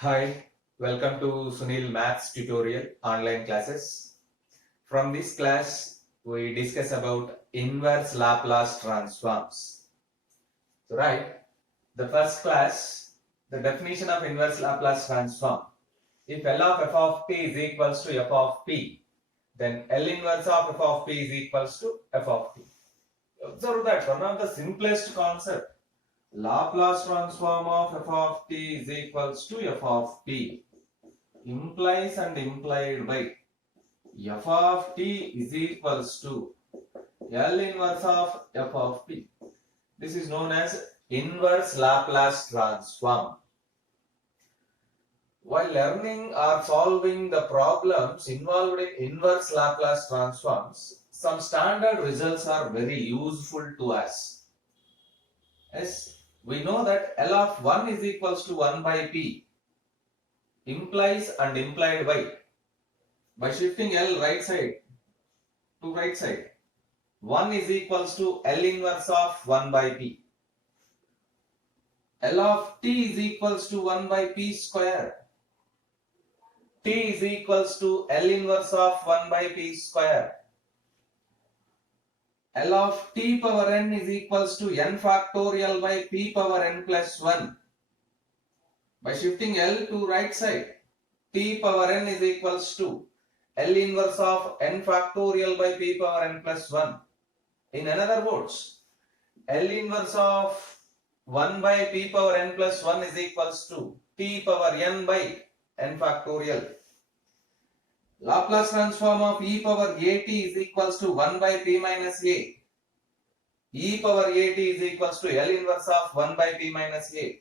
Hi, welcome to Sunil Maths tutorial online classes. From this class, we discuss about inverse Laplace transforms. So, the first class, the definition of inverse Laplace transform. If L of f of t is equals to f of p, then L inverse of f of p is equals to f of t. Observe that one of the simplest concept. Laplace transform of f of t is equals to f of p implies and implied by f of t is equals to L inverse of f of p. This is known as inverse Laplace transform. While learning or solving the problems involved in inverse Laplace transforms, some standard results are very useful to us. Yes, we know that L of 1 is equals to 1 by p implies and implied by shifting L right side to right side. 1 is equals to L inverse of 1 by p. L of t is equals to 1 by p square. T is equals to L inverse of 1 by p square. L of t power n is equals to n factorial by p power n plus 1. By shifting L to right side, t power n is equals to L inverse of n factorial by p power n plus 1. In other words, L inverse of 1 by p power n plus 1 is equals to t power n by n factorial. Laplace transform of e power at is equals to 1 by p minus a. E power at is equals to L inverse of 1 by p minus a.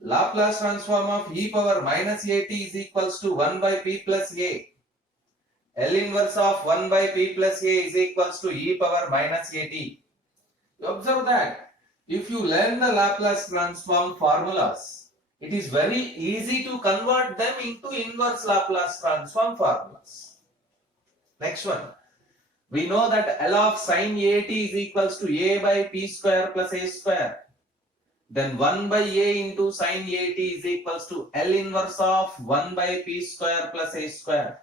Laplace transform of e power minus at is equals to 1 by p plus a. L inverse of 1 by p plus a is equals to e power minus at. Observe that if you learn the Laplace transform formulas, it is very easy to convert them into inverse Laplace transform formulas. Next one. We know that L of sin at is equals to a by p square plus a square. Then 1 by a into sin at is equals to L inverse of 1 by p square plus a square.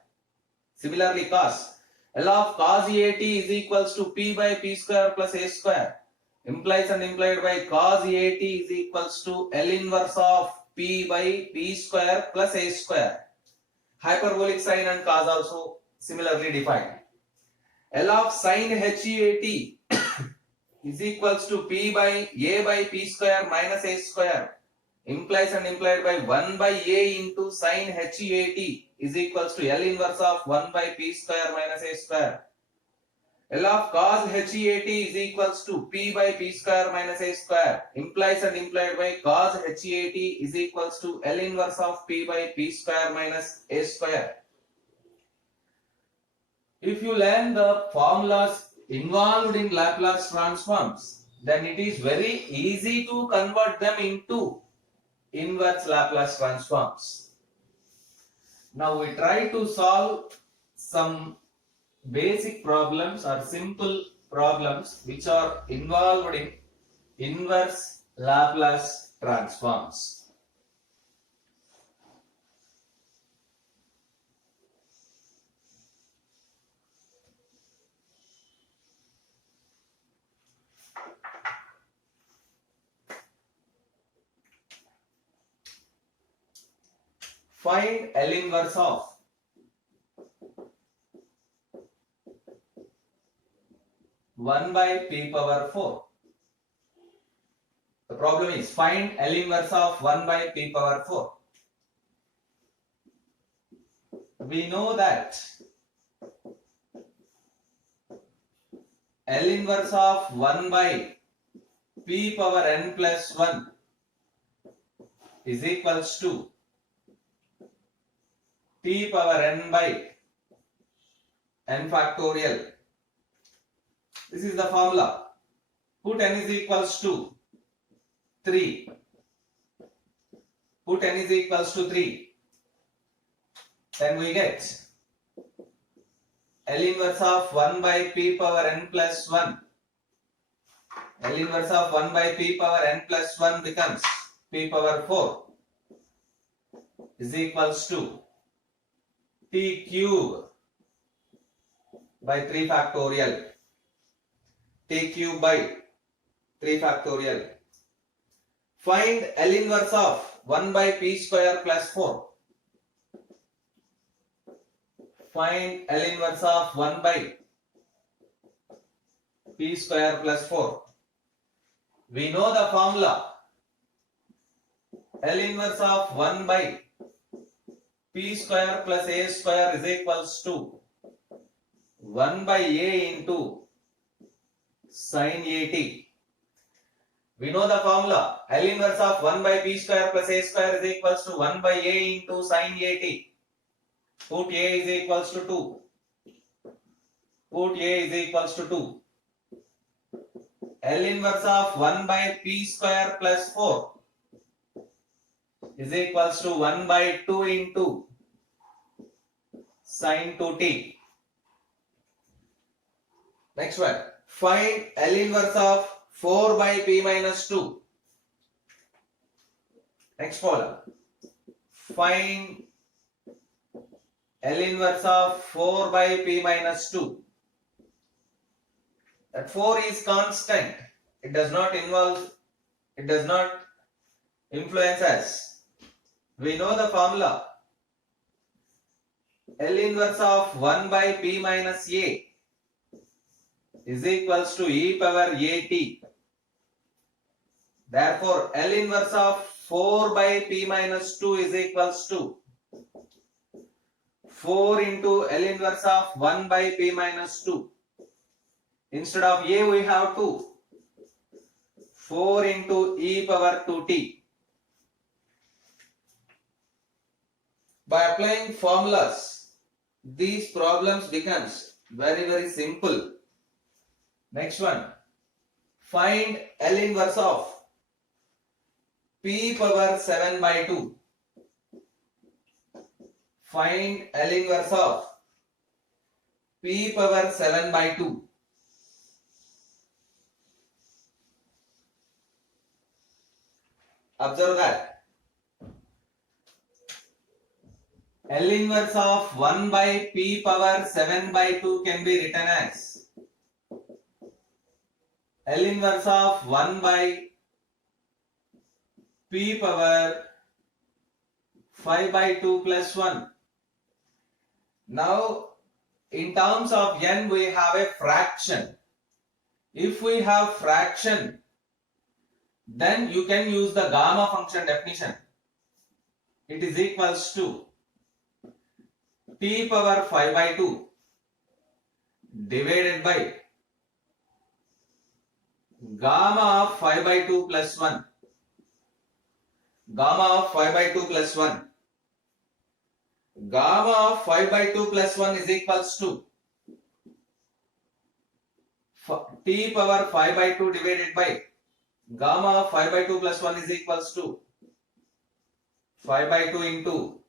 Similarly, cos. L of cos at is equals to p by p square plus a square. Implies and implied by cos at is equals to L inverse of p by p square plus a square. Hyperbolic sine and cos also similarly defined. L of sin hat is equals to p by a by p square minus a square. Implies and implied by 1 by a into sin hat is equals to L inverse of 1 by p square minus a square. L of cos hat is equals to p by p square minus a square. Implies and implied by cos hat is equals to L inverse of p by p square minus a square. If you learn the formulas involved in Laplace transforms, then it is very easy to convert them into inverse Laplace transforms. Now we try to solve some basic problems or simple problems which are involved in inverse Laplace transforms. Find L inverse of 1 by p power 4. The problem is find L inverse of 1 by p power 4. We know that L inverse of 1 by p power n plus 1 is equals to p power n by n factorial. This is the formula. Put n is equals to 3. Put n is equals to 3. Then we get L inverse of 1 by p power n plus 1. L inverse of 1 by p power n plus 1 becomes p power 4. is equals to t cube by 3 factorial. T cube by 3 factorial. Find L inverse of 1 by p square plus 4. Find L inverse of 1 by p square plus 4. We know the formula. L inverse of 1 by p square plus a square is equals to 1 by a into sin at. We know the formula. L inverse of 1 by p square plus a square is equals to 1 by a into sin at. Put a is equals to 2. Put a is equals to 2. L inverse of 1 by p square plus 4 is equals to 1 by 2 into sin 2t. Next one. Find L inverse of 4 by p minus 2. Next problem. Find L inverse of 4 by p minus 2. That 4 is constant. It does not influence us. We know the formula. L inverse of 1 by p minus a is equals to e power at. Therefore, L inverse of 4 by p minus 2 is equals to 4 into L inverse of 1 by p minus 2. Instead of a, we have 2. 4 into e power 2t. By applying formulas, these problems becomes very simple. Next one. Find L inverse of p power 7 by 2. Find L inverse of p power 7 by 2. Observe that L inverse of 1 by p power 7 by 2 can be written as L inverse of 1 by p power 5 by 2 plus 1. Now, in terms of n, we have a fraction. If we have fraction, then you can use the gamma function definition. It is equals to p power 5 by 2 divided by gamma of 5 by 2 plus 1. Gamma of 5 by 2 plus 1. Gamma of 5 by 2 plus 1 is equals to t power 5 by 2 divided by gamma of 5 by 2 plus 1 is equals to 5 by 2 into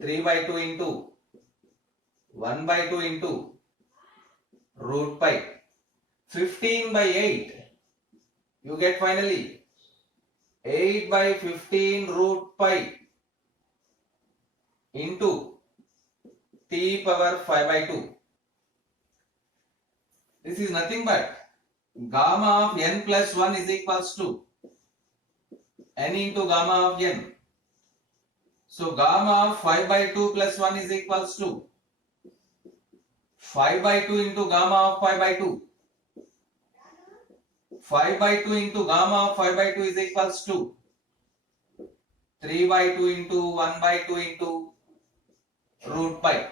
3 by 2 into 1 by 2 into root pi. 15 by 8. You get finally 8 by 15 root pi into t power 5 by 2. This is nothing but gamma of n plus 1 is equals to n into gamma of n. So gamma of 5 by 2 plus 1 is equals to 5 by 2 into gamma of 5 by 2. 5 by 2 into gamma of 5 by 2 is equals to 3 by 2 into 1 by 2 into root pi,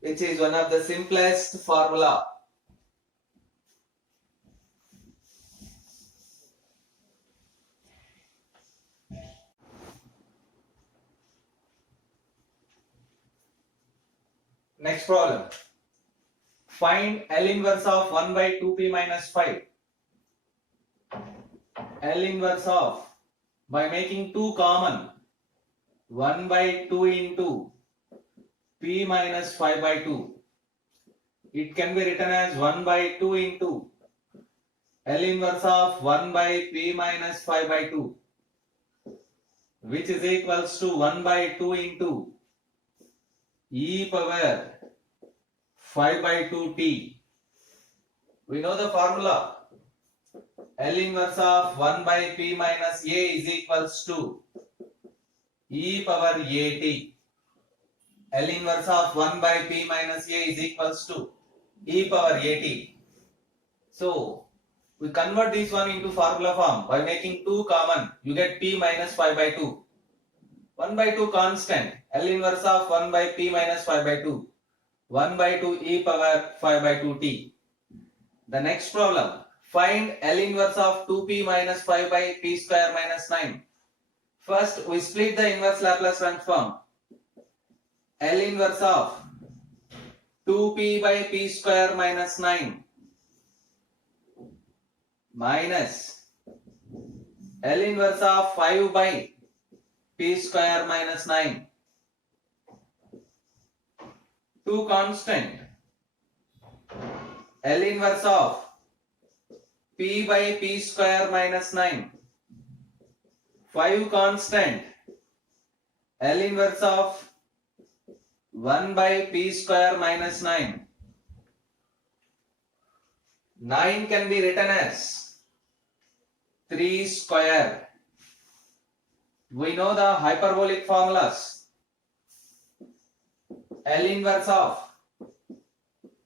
which is one of the simplest formula. Next problem. Find L inverse of 1 by 2p minus 5. L inverse of, by making 2 common, 1 by 2 into p minus 5 by 2. It can be written as 1 by 2 into L inverse of 1 by p minus 5 by 2. which is equals to 1 by 2 into e power 5 by 2t. We know the formula. L inverse of 1 by p minus a is equals to e power at. L inverse of 1 by p minus a is equals to e power at. So, we convert this one into formula form by making 2 common. You get p minus 5 by 2. 1 by 2 constant. L inverse of 1 by p minus 5 by 2. 1 by 2 e power 5 by 2t. The next problem. Find L inverse of 2p minus 5 by p square minus 9. First, we split the inverse Laplace transform. L inverse of 2p by p square minus 9 minus L inverse of 5 by p square minus 9. 2 constant. L inverse of p by p square minus 9. 5 constant. L inverse of 1 by p square minus 9. 9 can be written as 3 square. We know the hyperbolic formulas. L inverse of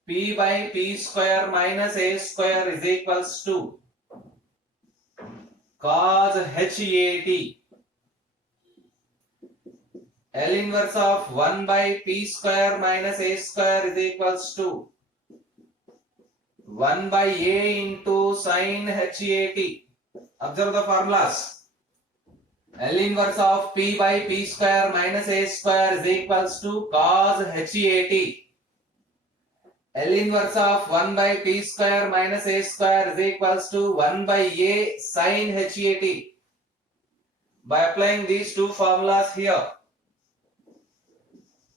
p by p square minus a square is equals to cos hat. L inverse of 1 by p square minus a square is equals to 1 by a into sin hat. Observe the formulas. L inverse of p by p square minus a square is equals to cos hat. L inverse of 1 by p square minus a square is equals to 1 by a sin hat. By applying these two formulas here,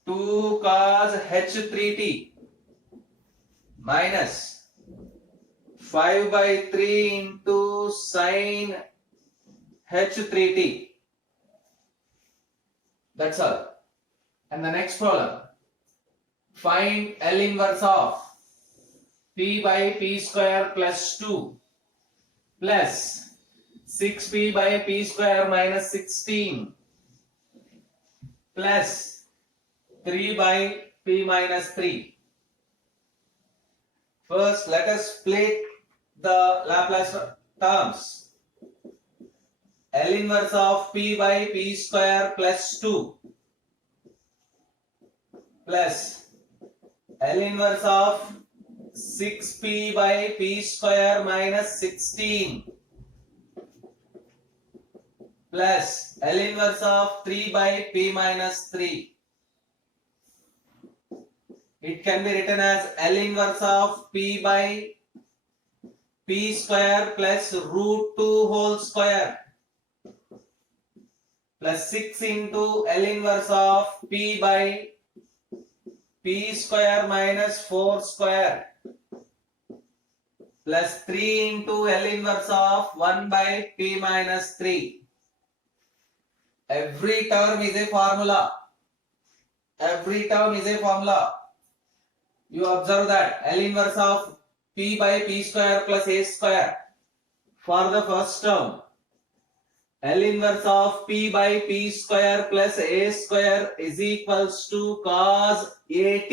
2 cos h3t minus 5 by 3 into sin h3t. That's all. And the next problem. Find L inverse of p by p square plus 2 plus 6p by p square minus 16 plus 3 by p minus 3. First, let us split the Laplace terms. L inverse of p by p square plus 2 plus L inverse of 6p by p square minus 16 plus L inverse of 3 by p minus 3. It can be written as L inverse of p by p square plus root 2 whole square plus 6 into L inverse of p by p square minus 4 square plus 3 into L inverse of 1 by p minus 3. Every term is a formula. Every term is a formula. You observe that L inverse of p by p square plus a square for the first term. L inverse of p by p square plus a square is equals to cos at.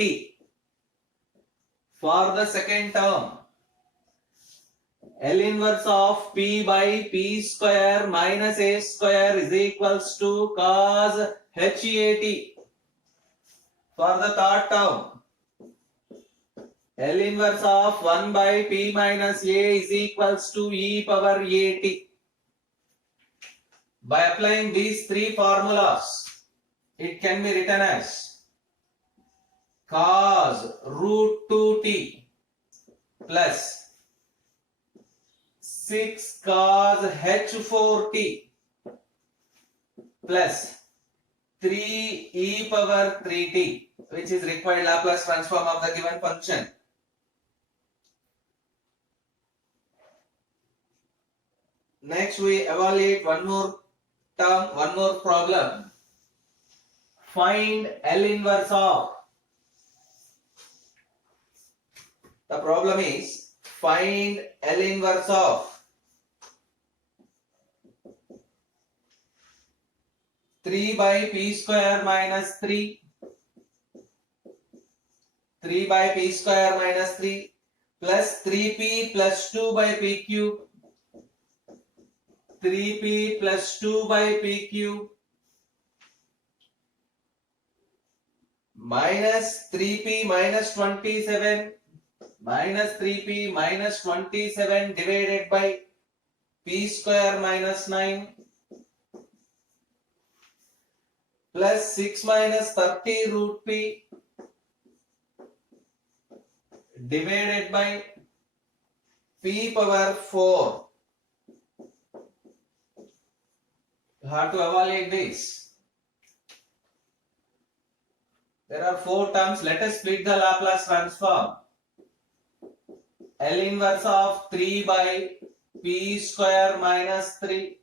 For the second term, L inverse of p by p square minus a square is equals to cos hat. For the third term, L inverse of 1 by p minus a is equals to e power at. By applying these three formulas, it can be written as cos root 2t plus 6 cos h4t plus 3 e power 3t, which is required Laplace transform of the given function. Next, we evaluate one more term, one more problem. Find L inverse of. The problem is find L inverse of 3 by p square minus 3. 3 by p square minus 3 plus 3p plus 2 by p cube. 3p plus 2 by p cube minus 3p minus 27 minus 3p minus 27 divided by p square minus 9 plus 6 minus 30 root p divided by p power 4. You have to evaluate this. There are 4 terms. Let us split the Laplace transform. L inverse of 3 by p square minus 3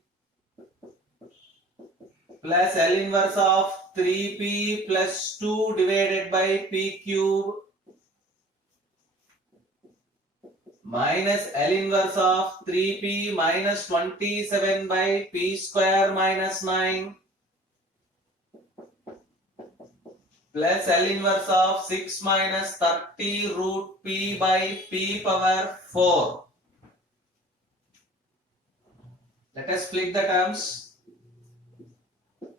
plus L inverse of 3p plus 2 divided by p cube minus L inverse of 3p minus 27 by p square minus 9 plus L inverse of 6 minus 30 root p by p power 4. Let us split the terms.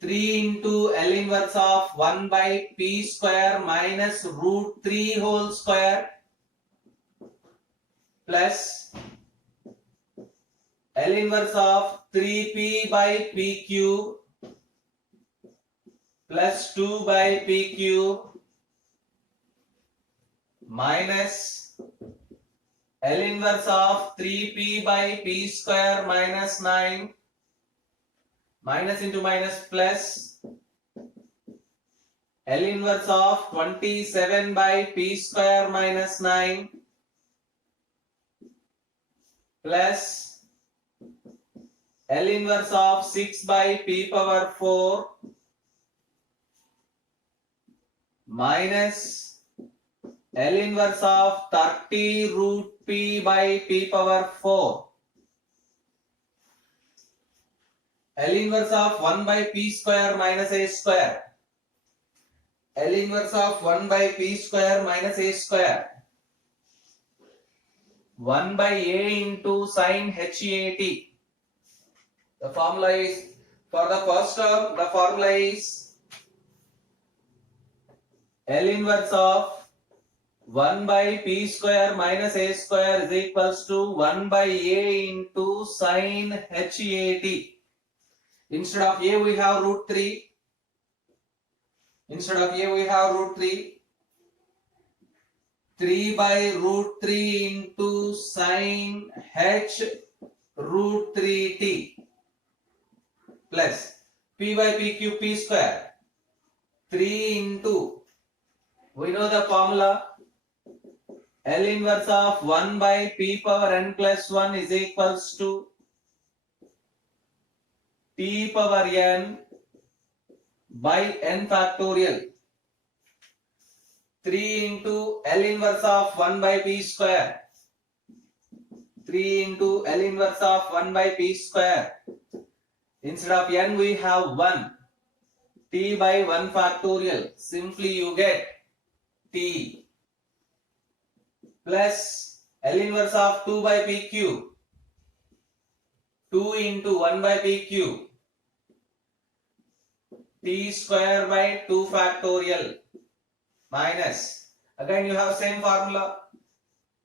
3 into L inverse of 1 by p square minus root 3 whole square plus L inverse of 3p by p cube plus 2 by p cube minus L inverse of 3p by p square minus 9 minus into minus plus L inverse of 27 by p square minus 9 plus L inverse of 6 by p power 4 minus L inverse of 30 root p by p power 4. L inverse of 1 by p square minus a square. L inverse of 1 by p square minus a square. 1 by a into sin HAT. The formula is, for the first term, the formula is L inverse of 1 by p square minus a square is equals to 1 by a into sin HAT. Instead of a we have root 3. Instead of a we have root 3. 3 by root 3 into sin h root 3t plus p by p cube p square. 3 into, we know the formula, L inverse of 1 by p power n plus 1 is equals to t power n by n factorial. 3 into L inverse of 1 by p square. 3 into L inverse of 1 by p square. Instead of n we have 1. T by 1 factorial. Simply you get t plus L inverse of 2 by p cube. 2 into 1 by p cube. T square by 2 factorial minus, again you have same formula,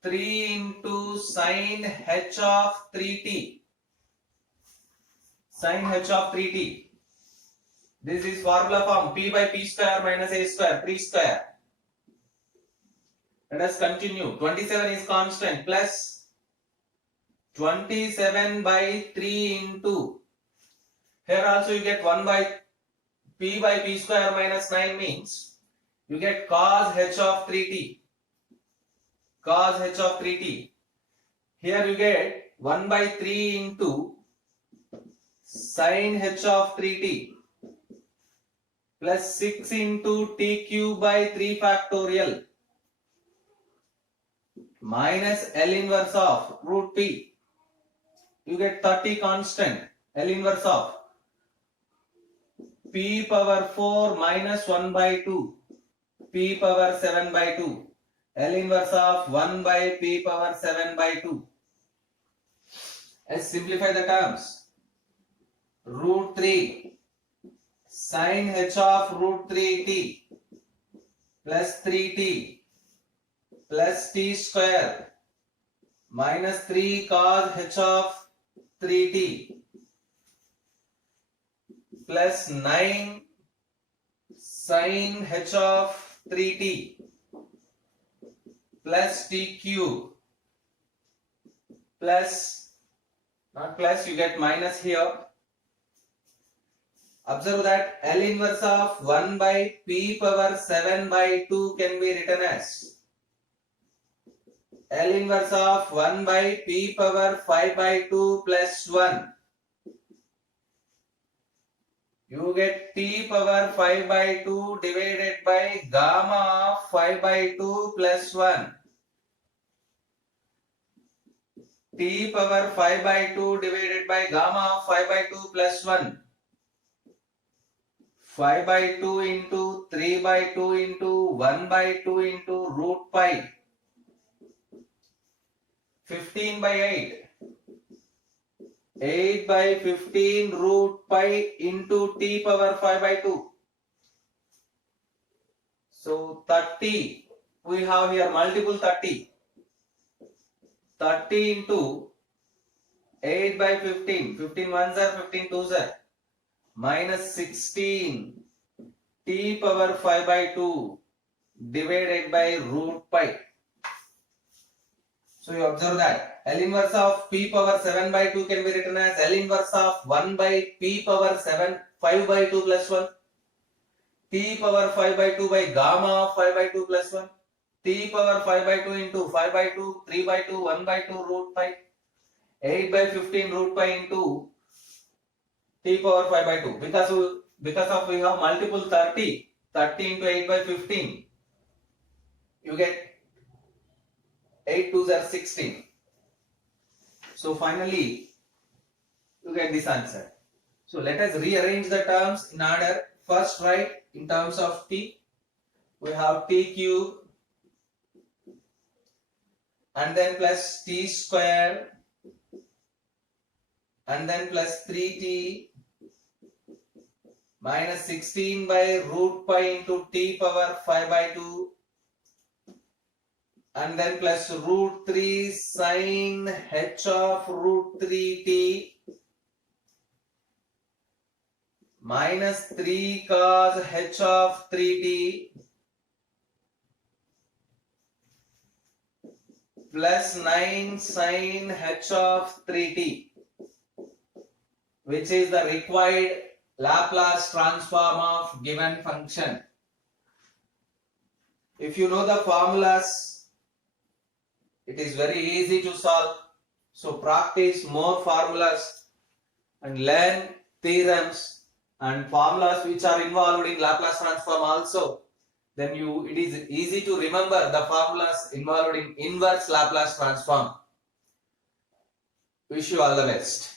3 into sin h of 3t. Sin h of 3t. This is formula form, p by p square minus a square, 3 square. Let us continue. 27 is constant plus 27 by 3 into, here also you get 1 by p square minus 9 means you get cos h of 3t. Cos h of 3t. Here you get 1 by 3 into sin h of 3t plus 6 into t cube by 3 factorial minus L inverse of root p. You get 30 constant. L inverse of p power 4 minus 1 by 2 p power 7 by 2. L inverse of 1 by p power 7 by 2. Let's simplify the terms. Root 3 sin h of root 3t plus 3t plus t square minus 3 cos h of 3t plus 9 sin h of 3t plus t cube plus, not plus, you get minus here. Observe that L inverse of 1 by p power 7 by 2 can be written as L inverse of 1 by p power 5 by 2 plus 1. You get t power 5 by 2 divided by gamma of 5 by 2 plus 1. T power 5 by 2 divided by gamma of 5 by 2 plus 1. 5 by 2 into 3 by 2 into 1 by 2 into root pi. 15 by 8. 8 by 15 root pi into t power 5 by 2. So 30. We have here multiple 30. 30 into 8 by 15. 15 ones are 15 twos are. Minus 16 t power 5 by 2 divided by root pi. So you observe that L inverse of p power 7 by 2 can be written as L inverse of 1 by p power 7 5 by 2 plus 1. T power 5 by 2 by gamma of 5 by 2 plus 1. T power 5 by 2 into 5 by 2, 3 by 2, 1 by 2 root pi. 8 by 15 root pi into t power 5 by 2. Because of we have multiple 30. 30 into 8 by 15. You get 8 twos are 16. So finally, you get this answer. So let us rearrange the terms in order. First write in terms of t. We have t cube and then plus t square and then plus 3t minus 16 by root pi into t power 5 by 2 and then plus root 3 sin h of root 3t minus 3 cos h of 3t plus 9 sin h of 3t, which is the required Laplace transform of given function. If you know the formulas, it is very easy to solve. So practice more formulas and learn theorems and formulas which are involved in Laplace transform also. Then it is easy to remember the formulas involved in inverse Laplace transform. Wish you all the best.